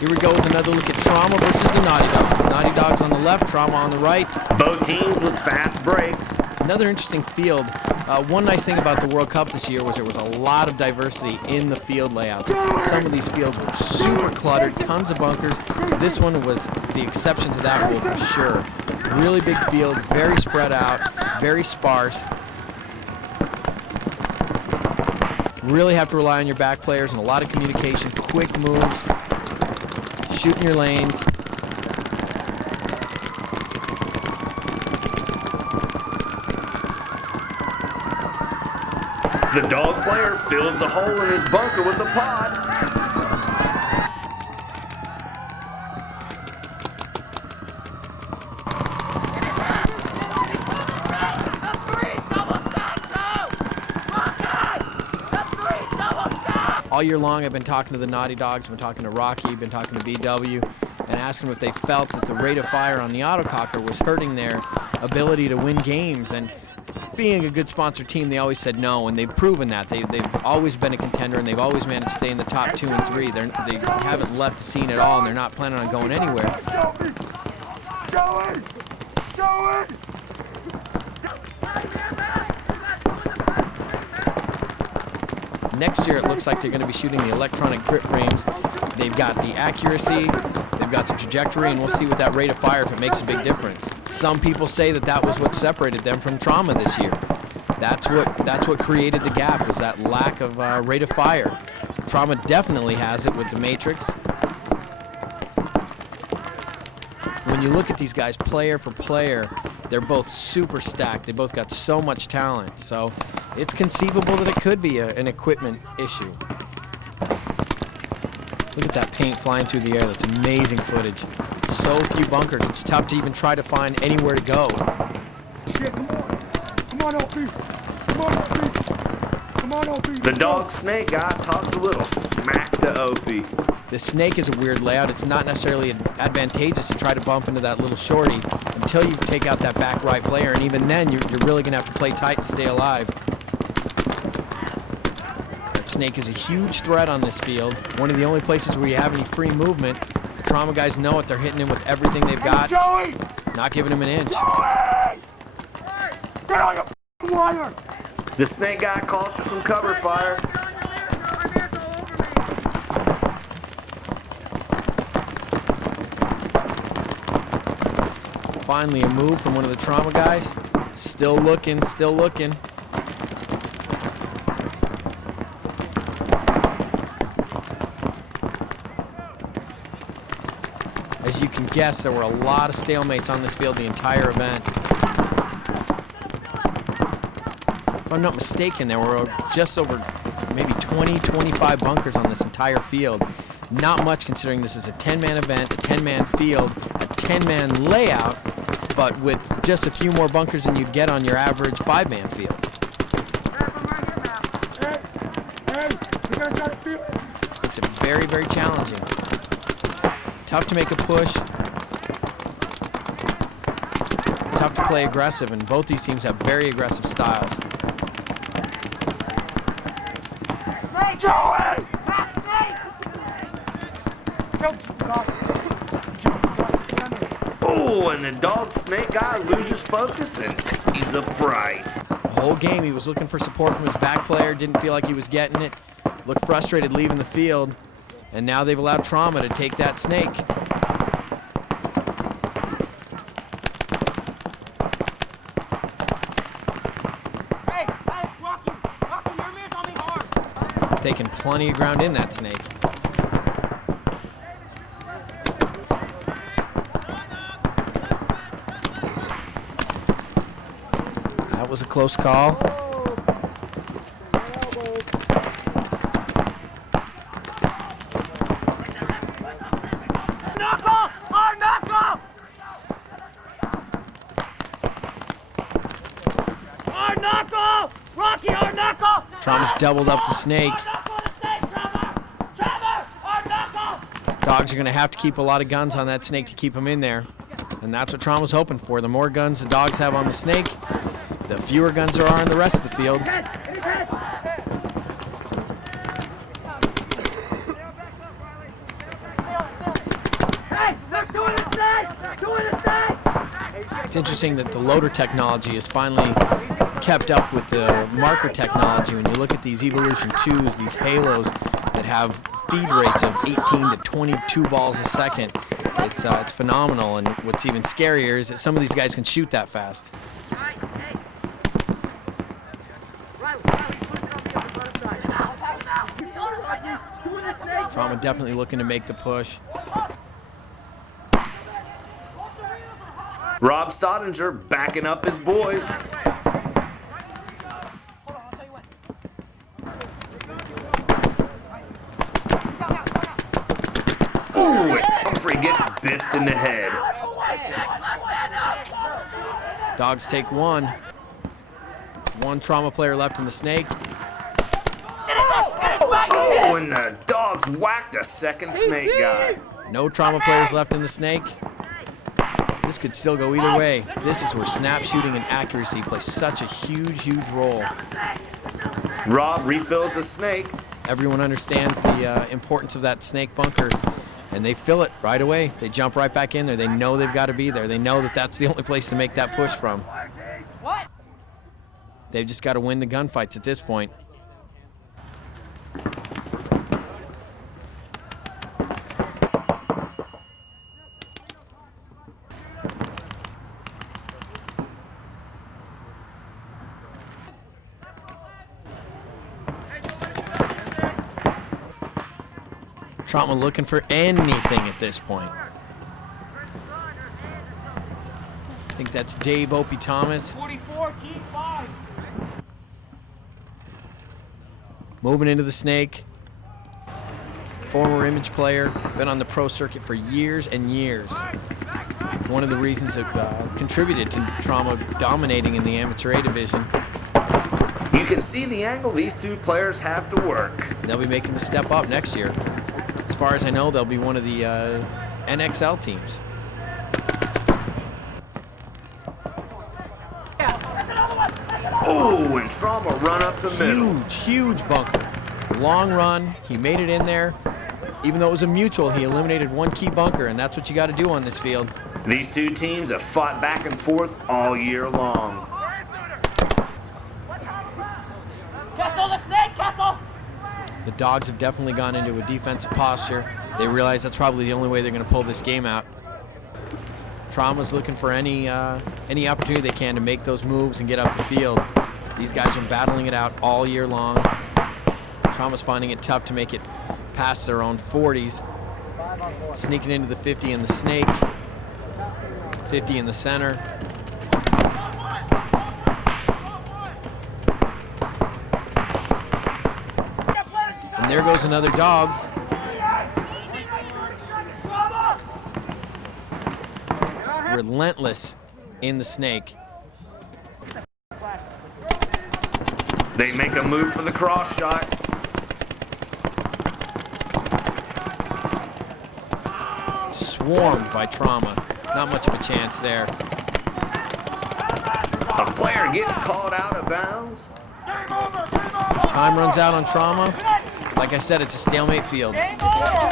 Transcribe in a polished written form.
Here we go with another look at Trauma versus the Naughty Dogs. Naughty Dogs on the left, Trauma on the right. Both teams with fast breaks. Another interesting field. One nice thing about the World Cup this year was there was a lot of diversity in the field layout. Some of these fields were super cluttered, tons of bunkers. This one was the exception to that rule for sure. Really big field, very spread out, very sparse. Really have to rely on your back players and a lot of communication, quick moves, shooting your lanes. The dog player fills the hole in his bunker with a pod. All year long, I've been talking to the Naughty Dogs, been talking to Rocky, been talking to BW, and asking them if they felt that the rate of fire on the autococker was hurting their ability to win games. And being a good sponsor team, they always said no, and they've proven that. They've always been a contender, and they've always managed to stay in the top 2 and 3. They haven't left the scene at all, and they're not planning on going anywhere. Next year, it looks like they're going to be shooting the electronic grip frames. They've got the accuracy, they've got the trajectory, and we'll see with that rate of fire if it makes a big difference. Some people say that that was what separated them from Trauma this year. That's what created the gap, was that lack of rate of fire. Trauma definitely has it with the Matrix. When you look at these guys player for player, they're both super stacked. They both got so much talent. So it's conceivable that it could be an equipment issue. Look at that paint flying through the air. That's amazing footage. So few bunkers. It's tough to even try to find anywhere to go. Shit, come on. Come on, OP. Come on, OP. Come on, OP. The dog snake guy talks a little smack to OP. The snake is a weird layout. It's not necessarily advantageous to try to bump into that little shorty until you take out that back right player, and even then you're really going to have to play tight and stay alive. That snake is a huge threat on this field. One of the only places where you have any free movement. The Trauma guys know it. They're hitting him with everything they've got. Joey! Not giving him an inch. Joey! Get on your wire! The snake guy calls for some cover fire. Finally a move from one of the Trauma guys. Still looking, still looking. As you can guess, there were a lot of stalemates on this field the entire event. If I'm not mistaken, there were just over maybe 20, 25 bunkers on this entire field. Not much considering this is a 10-man event, a 10-man field, a 10-man layout, but with just a few more bunkers than you'd get on your average 5-man field. Makes it very, very challenging. Tough to make a push. Tough to play aggressive, and both these teams have very aggressive styles. Joey! Oh, and the dog snake guy loses focus and pays the price. The whole game he was looking for support from his back player, didn't feel like he was getting it, looked frustrated leaving the field, and now they've allowed Trauma to take that snake. Hey, Rocky, your man's on me hard. Taking plenty of ground in that snake. That was a close call. Knuckle! Our knuckle! Our knuckle! Rocky, our knuckle! Trauma's doubled up the snake. Dogs are going to have to keep a lot of guns on that snake to keep him in there. And that's what Trauma's hoping for. The more guns the dogs have on the snake, the fewer guns there are in the rest of the field. It's interesting that the loader technology has finally kept up with the marker technology. When you look at these Evolution 2s, these Halos that have feed rates of 18 to 22 balls a second, it's phenomenal. And what's even scarier is that some of these guys can shoot that fast. Trauma definitely looking to make the push. Rob Stottinger backing up his boys. Ooh, and Humphrey gets biffed in the head. Dogs take one. One Trauma player left in the snake. Oh, and the dogs whacked a second snake guy. No Trauma players left in the snake. This could still go either way. This is where snap shooting and accuracy play such a huge role. Rob refills the snake. Everyone understands the importance of that snake bunker, and they fill it right away. They jump right back in there. They know they've got to be there. They know that that's the only place to make that push from. They've just got to win the gunfights at this point. Trauma looking for anything at this point. I think that's Dave Opie Thomas. 44, keep 5. Moving into the snake. Former Image player, been on the pro circuit for years and years. One of the reasons that contributed to Trauma dominating in the amateur A division. You can see the angle these two players have to work. They'll be making the step up next year. As far as I know, they'll be one of the NXL teams. Oh, and Trauma run up the middle. Huge bunker. Long run, he made it in there. Even though it was a mutual, he eliminated one key bunker, and that's what you got to do on this field. These two teams have fought back and forth all year long. The dogs have definitely gone into a defensive posture. They realize that's probably the only way they're going to pull this game out. Trauma's looking for any opportunity they can to make those moves and get up the field. These guys have been battling it out all year long. Trauma's finding it tough to make it past their own 40s. Sneaking into the 50 in the snake, 50 in the center. And there goes another dog. Relentless in the snake. They make a move for the cross shot. Swarmed by Trauma. Not much of a chance there. A player gets called out of bounds. Time runs out on Trauma. Like I said, it's a stalemate field.